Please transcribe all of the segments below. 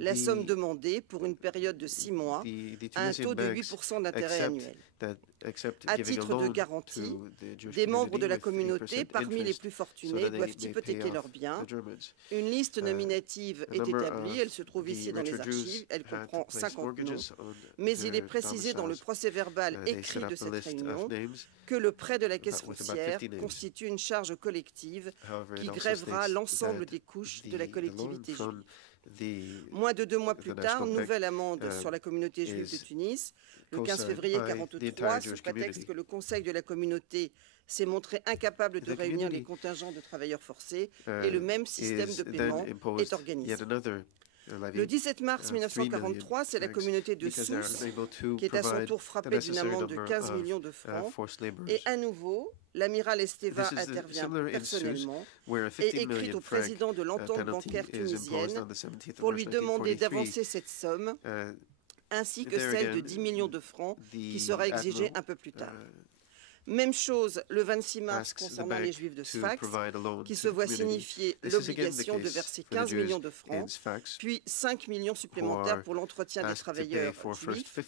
la somme demandée pour une période de 6 mois à un taux de 8% d'intérêt annuel. À titre de garantie, des membres de la communauté, parmi les plus fortunés, doivent hypothéquer leurs biens. Une liste nominative est établie, elle se trouve ici dans les archives, elle comprend 50 noms, mais il est précisé dans le procès-verbal écrit de cette réunion que le prêt de la caisse foncière constitue une charge collective qui grèvera l'ensemble des couches de la collectivité juive. Moins de 2 mois plus tard, nouvelle amende sur la communauté juive de Tunis, le 15 février 1943, sous prétexte que le Conseil de la communauté s'est montré incapable de réunir les contingents de travailleurs forcés et le même système de paiement est organisé. Le 17 mars 1943, c'est la communauté de Sousse qui est à son tour frappée d'une amende de 15 millions de francs. Et à nouveau, l'amiral Esteva intervient personnellement et écrit au président de l'entente bancaire tunisienne pour lui demander d'avancer cette somme ainsi que celle de 10 millions de francs qui sera exigée un peu plus tard. Même chose le 26 mars concernant les Juifs de Sfax, qui se voit signifier l'obligation de verser 15 millions de francs, puis 5 millions supplémentaires pour l'entretien des travailleurs juifs.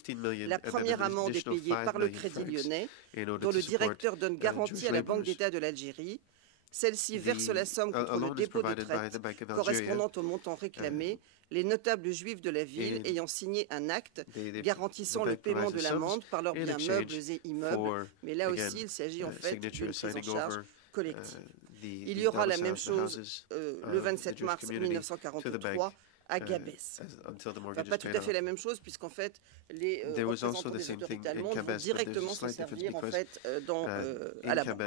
La première amende est payée par le Crédit Lyonnais, dont le directeur donne garantie à la Banque d'État de l'Algérie. Celle-ci verse la somme contre le dépôt de traite correspondant au montant réclamé, les notables juifs de la ville ayant signé un acte garantissant le paiement de l'amende par leurs biens meubles et immeubles. Mais là aussi, il s'agit en fait d'une prise en charge collective. Il y aura la même chose le 27 mars 1943 à Gabès. Enfin, pas tout à fait la même chose, puisqu'en fait, les représentants des autorités allemandes vont directement se servir en fait, à la banque.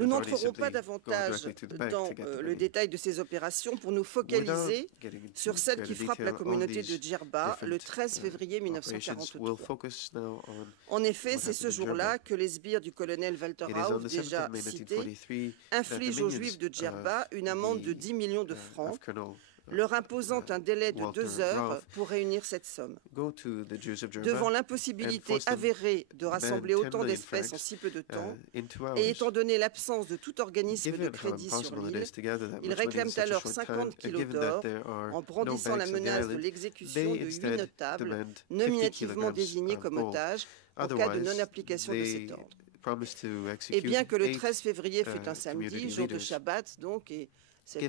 Nous n'entrerons pas davantage dans le détail de ces opérations pour nous focaliser sur celle qui frappe la communauté de Djerba le 13 février 1943. En effet, c'est ce jour-là que les sbires du colonel Walter Rauf, déjà cité, infligent aux Juifs de Djerba une amende de 10 millions de francs, leur imposant un délai de 2 heures pour réunir cette somme. Devant l'impossibilité avérée de rassembler autant d'espèces en si peu de temps, et étant donné l'absence de tout organisme de crédit sur l'île, ils réclament alors 50 kilos d'or en brandissant la menace de l'exécution de 8 notables nominativement désignés comme otages en cas de non-application de cet ordre. Et bien que le 13 février fut un samedi, jour de Shabbat donc, et cela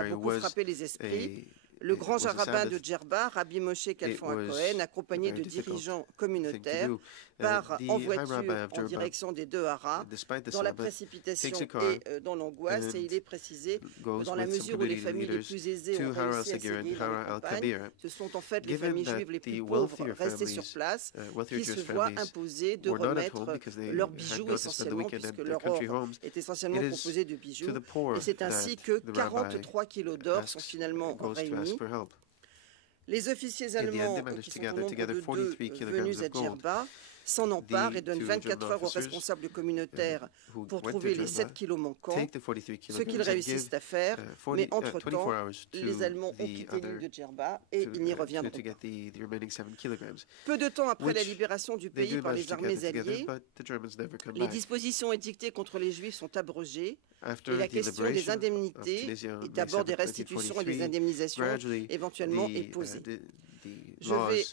a beaucoup frappé les esprits. Le grand rabbin de Djerba, Rabbi Moshe Kalfon HaKohen, accompagné de dirigeants communautaires, part en voiture en direction des 2 haras, dans la précipitation et dans l'angoisse, et il est précisé que dans la mesure où les familles les plus aisées ont réussi à sévir dans les campagnes, ce sont en fait les familles juives les plus pauvres restées sur place qui se voient imposer de remettre leurs bijoux essentiellement, puisque leur or est essentiellement composé de bijoux, et c'est ainsi que 43 kilos d'or sont finalement réunis. Les officiers allemands, qui sont au nombre de 2 venus à Djerba, s'en emparent et donnent 24 heures aux responsables communautaires pour trouver les 7 kilos manquants, ce qu'ils réussissent à faire, mais entre-temps, les Allemands ont quitté l'île de Djerba et ils n'y reviendront pas. Peu de temps après la libération du pays par les armées alliées, les dispositions édictées contre les Juifs sont abrogées et la question des indemnités, et d'abord des restitutions et des indemnisations, éventuellement est posée. Je vais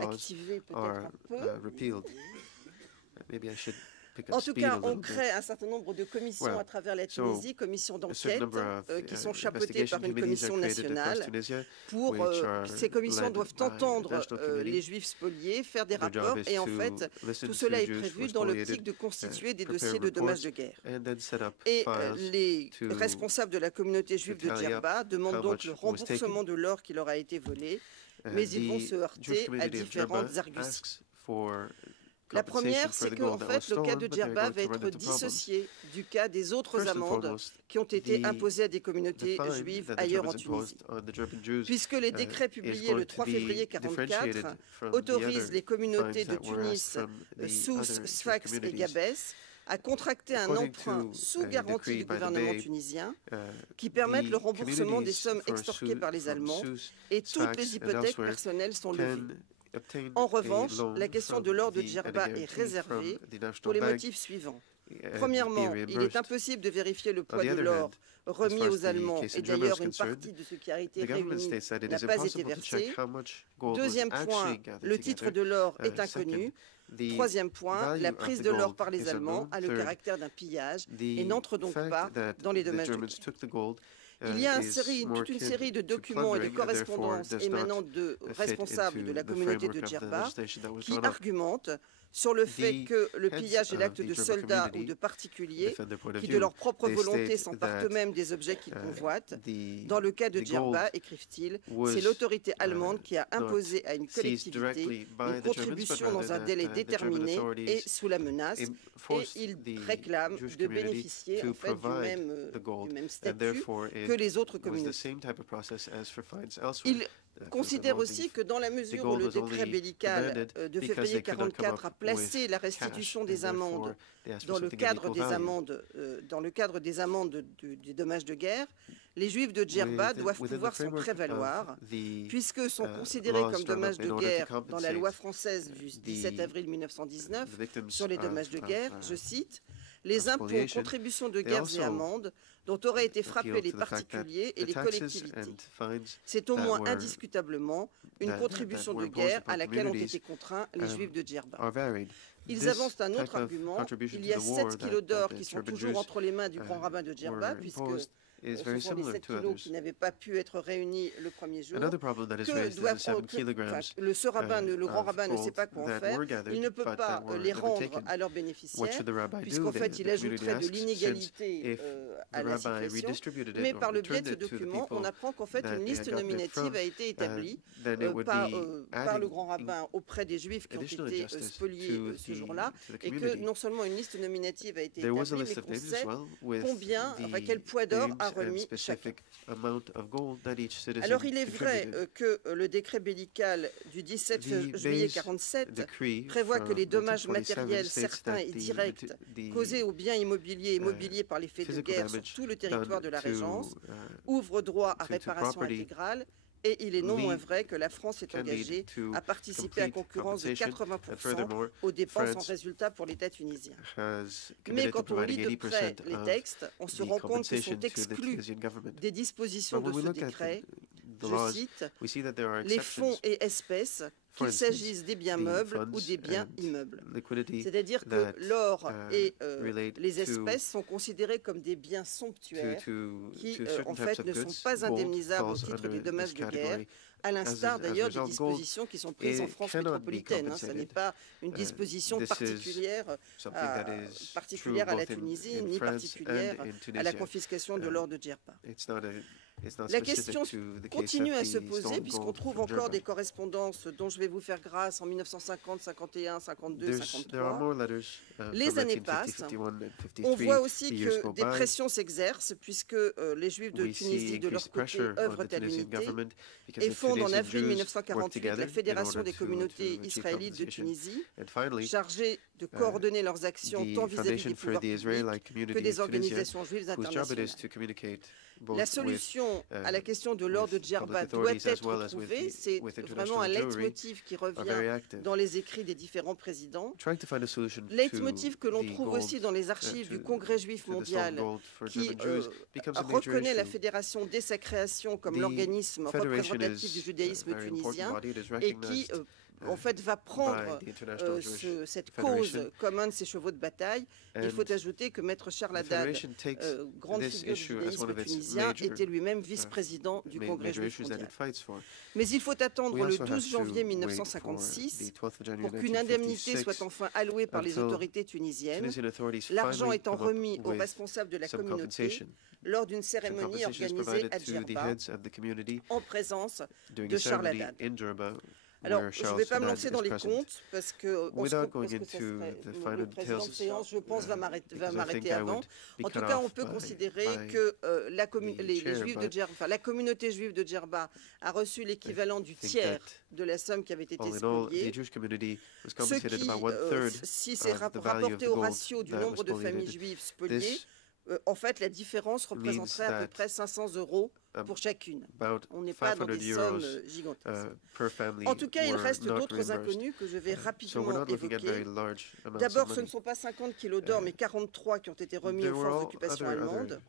activer peut-être un peu. En tout cas, on crée un certain nombre de commissions à travers la Tunisie, commissions d'enquête, qui sont chapeautées par une commission nationale. Ces commissions doivent entendre les Juifs spoliés, faire des rapports, et en fait, tout cela est prévu dans l'optique de constituer des dossiers de dommages de guerre. Et les responsables de la communauté juive de Djerba demandent donc le remboursement de l'or qui leur a été volé, mais ils vont se heurter à différentes arguties. La première, c'est qu'en fait, le cas de Djerba va être dissocié du cas des autres amendes qui ont été imposées à des communautés juives ailleurs en Tunisie. Puisque les décrets publiés le 3 février 1944 autorisent les communautés de Tunis, Sousse, Sfax et Gabès à contracter un emprunt sous garantie du gouvernement tunisien qui permettent le remboursement des sommes extorquées par les Allemands, et toutes les hypothèques personnelles sont levées. En revanche, la question de l'or de Djerba est réservée pour les motifs suivants. Premièrement, il est impossible de vérifier le poids de l'or remis aux Allemands, et d'ailleurs une partie de ce qui a été réuni n'a pas été versée. Deuxième point, le titre de l'or est inconnu. Troisième point, la prise de l'or par les Allemands a le caractère d'un pillage et n'entre donc pas dans les dommages de guerre. Il y a toute une série de documents et de correspondances émanant de responsables de la communauté de Djerba qui argumentent sur le fait que le pillage est l'acte de soldats ou de particuliers qui, de leur propre volonté, s'emparent eux-mêmes des objets qu'ils convoitent. Dans le cas de Djerba, écrivent-ils, c'est l'autorité allemande qui a imposé à une collectivité une contribution dans un délai déterminé et sous la menace, et ils réclament de bénéficier en fait, du même statut que les autres communautés. Ils considèrent aussi que dans la mesure où le décret bellical de février 1944 a placé la restitution des amendes dans le cadre des amendes des dommages de guerre, les Juifs de Djerba doivent pouvoir s'en prévaloir, puisque sont considérés comme dommages de guerre dans la loi française du 17 avril 1919 sur les dommages de guerre, je cite, les impôts, contributions de guerre et amendes dont auraient été frappés les particuliers et les collectivités. C'est au moins indiscutablement une contribution de guerre à laquelle ont été contraints les Juifs de Djerba. Ils avancent un autre argument. Il y a 7 kilos d'or qui sont toujours entre les mains du grand rabbin de Djerba, puisque ce sont les 7 kilos qui n'avaient pas pu être réunis le premier jour. Le grand rabbin ne sait pas quoi en faire. Il ne peut pas les rendre à leurs bénéficiaires, puisqu'en fait, il ajouterait de l'inégalité à la situation. Mais par le biais de ce document, on apprend qu'en fait, une liste nominative a été établie par le grand rabbin auprès des Juifs qui ont été spoliés ce jour-là, et que non seulement une liste nominative a été établie, mais qu'on sait quel poids d'or a remis chacun. Alors il est vrai que le décret bellical du 17 juillet 1947 prévoit que les dommages matériels certains et directs causés aux biens immobiliers et mobiliers par les faits de guerre sur tout le territoire de la Régence ouvrent droit à réparation intégrale. Et il est non moins vrai que la France est engagée à participer à concurrence de 80% aux dépenses en résultat pour l'État tunisien. Mais quand on lit de près les textes, on se rend compte que sont exclus des dispositions de ce décret, je cite, les fonds et espèces, qu'il s'agisse des biens meubles ou des biens immeubles. C'est-à-dire que l'or et les espèces sont considérés comme des biens somptuaires qui, en fait, ne sont pas indemnisables au titre des dommages de guerre, à l'instar d'ailleurs des dispositions qui sont prises en France métropolitaine. Ce n'est pas une disposition particulière à la Tunisie, ni particulière à la confiscation de l'or de Djerba. La question continue à se poser puisqu'on trouve encore des correspondances dont je vais vous faire grâce en 1950, 51, 52, 53. Les années passent. On voit aussi que des pressions s'exercent puisque les Juifs de Tunisie, de leur côté, œuvrent à l'unité et fondent en avril 1948 la Fédération des communautés israélites de Tunisie, chargée de coordonner leurs actions tant vis-à-vis des pouvoirs publics que des organisations juives internationales. La solution à la question de l'or de Djerba doit être trouvée. C'est vraiment un leitmotiv qui revient dans les écrits des différents présidents. Leitmotiv que l'on trouve aussi dans les archives du Congrès juif mondial qui reconnaît la fédération dès sa création comme l'organisme représentatif du judaïsme tunisien et qui en fait, va prendre cette cause comme un de ses chevaux de bataille. Il faut ajouter que Maître Charles Haddad, grande figure du judaïsme tunisien, était lui-même vice-président du Congrès juif mondial. Mais il faut attendre le 12 janvier 1956 pour qu'une indemnité soit enfin allouée par les autorités tunisiennes, l'argent étant remis aux responsables de la communauté lors d'une cérémonie organisée à Djerba en présence de Charles Haddad. Alors, je ne vais pas me lancer dans les comptes parce que le président de séance, je pense, va m'arrêter avant. En tout cas, on peut considérer que la communauté juive de Djerba a reçu l'équivalent du tiers de la somme qui avait été spoliée, ce qui, si c'est rapporté au ratio du nombre de familles juives spoliées, en fait, la différence représenterait à peu près 500 € pour chacune. On n'est pas dans des sommes gigantesques. En tout cas, il reste d'autres inconnus que je vais rapidement évoquer. D'abord, ce ne sont pas 50 kilos d'or, mais 43 qui ont été remis aux forces d'occupation allemandes.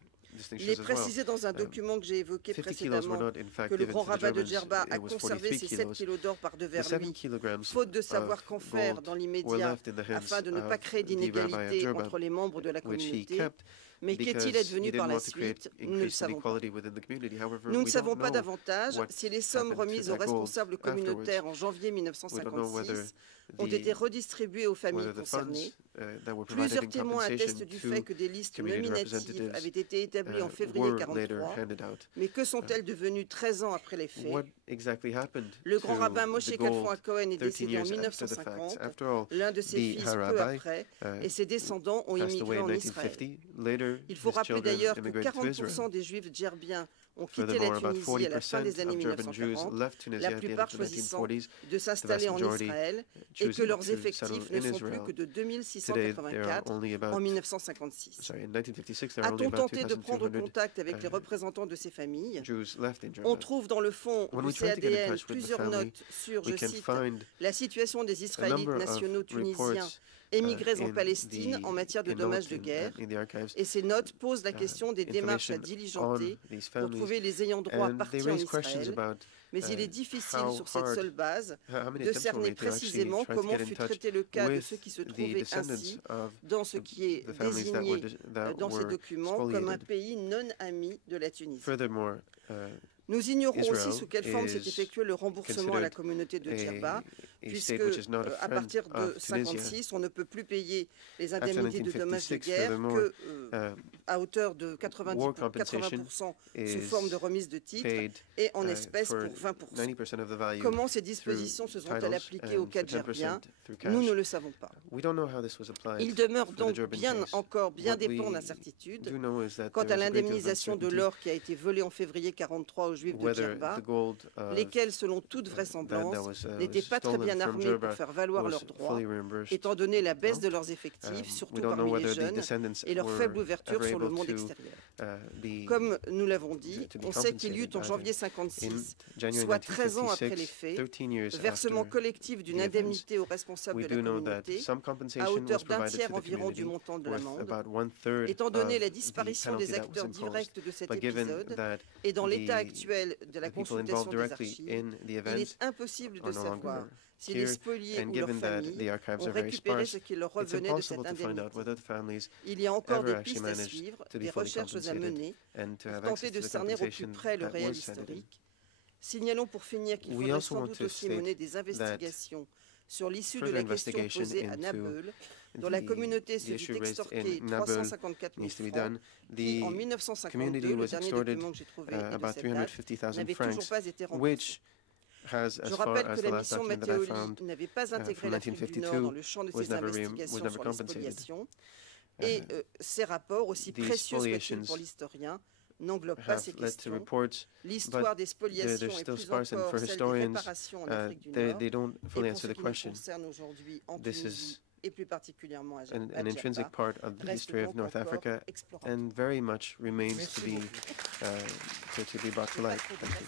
Il est précisé dans un document que j'ai évoqué précédemment que le grand rabbin de Djerba a conservé ces 7 kilos d'or par devers lui, faute de savoir qu'en faire dans l'immédiat afin de ne pas créer d'inégalité entre les membres de la communauté. Mais qu'est-il advenu par la suite? Nous ne le savons pas. Nous ne savons pas davantage si les sommes remises aux responsables communautaires en janvier 1956 ont été redistribuées aux familles concernées. Plusieurs témoins attestent du fait que des listes nominatives avaient été établies en février 1943, mais que sont-elles devenues 13 ans après les faits? Le grand rabbin Moshe Kalfon Cohen est décédé en 1950, l'un de ses fils peu après, et ses descendants ont immigré en Israël. Il faut rappeler d'ailleurs que 40% des Juifs djerbiens ont quitté la Tunisie à la fin des années 1940, la plupart choisissant de s'installer en Israël, et que leurs effectifs ne sont plus que de 2684 en 1956. A-t-on tenté de prendre contact avec les représentants de ces familles? On trouve dans le fond du CADN plusieurs notes sur, je cite, la situation des Israélites nationaux tunisiens émigrés en Palestine en matière de dommages de guerre, et ces notes posent la question des démarches à diligenter pour trouver les ayants droit partis en Israël, mais il est difficile sur cette seule base de cerner précisément comment fut traité le cas de ceux qui se trouvaient ainsi dans ce qui est désigné dans ces documents comme un pays non ami de la Tunisie. Nous ignorons aussi sous quelle forme s'est effectué le remboursement à la communauté de Djerba, puisque à partir de 1956, on ne peut plus payer les indemnités de dommages de guerre que à hauteur de 80% sous forme de remise de titres et en espèces pour 20%. Comment ces dispositions se sont-elles appliquées au cas djerbien? Nous ne le savons pas. Il demeure donc encore bien des pans d'incertitude quant à l'indemnisation de l'or qui a été volé en février 1943 aux Juifs de Djerba, lesquels, selon toute vraisemblance, n'étaient pas très bien armés pour faire valoir leurs droits, étant donné la baisse de leurs effectifs, surtout parmi les jeunes, et leur faible ouverture sur le monde extérieur. Comme nous l'avons dit, on sait qu'il y eut en janvier 1956, soit 13 ans après les faits, versement collectif d'une indemnité aux responsables de la communauté, à hauteur d'un tiers environ du montant de l'amende. Étant donné la disparition des acteurs directs de cet épisode, et dans l'état actuel de la consultation des archives, il est impossible de savoir si les spoliés ou leurs familles ont récupéré ce qui leur revenait de cette indemnité. Il y a encore des pistes à suivre, des recherches à mener pour tenter de cerner au plus près le réel historique. Signalons pour finir qu'il faudrait sans doute aussi mener des investigations sur l'issue de la question posée à Nabeul, dont la communauté se vit extorquer 354 000 francs, qui en 1952, le dernier document que j'ai trouvé est de cette date, n'avait toujours pas été remboursé. Je rappelle que la mission Matteoli n'avait pas intégré l'Afrique du Nord dans le champ de ses investigations sur les spoliations, et ces rapports, aussi précieux soient-ils pour l'historien, n'englobent pas ces questions. L'histoire des spoliations et plus encore celle des réparations en Afrique du Nord, et pour ce qui nous concerne aujourd'hui en Tunisie, et plus particulièrement à Djerba, an intrinsic part of the history of North Africa, and very much remains to be brought to light. Thank you.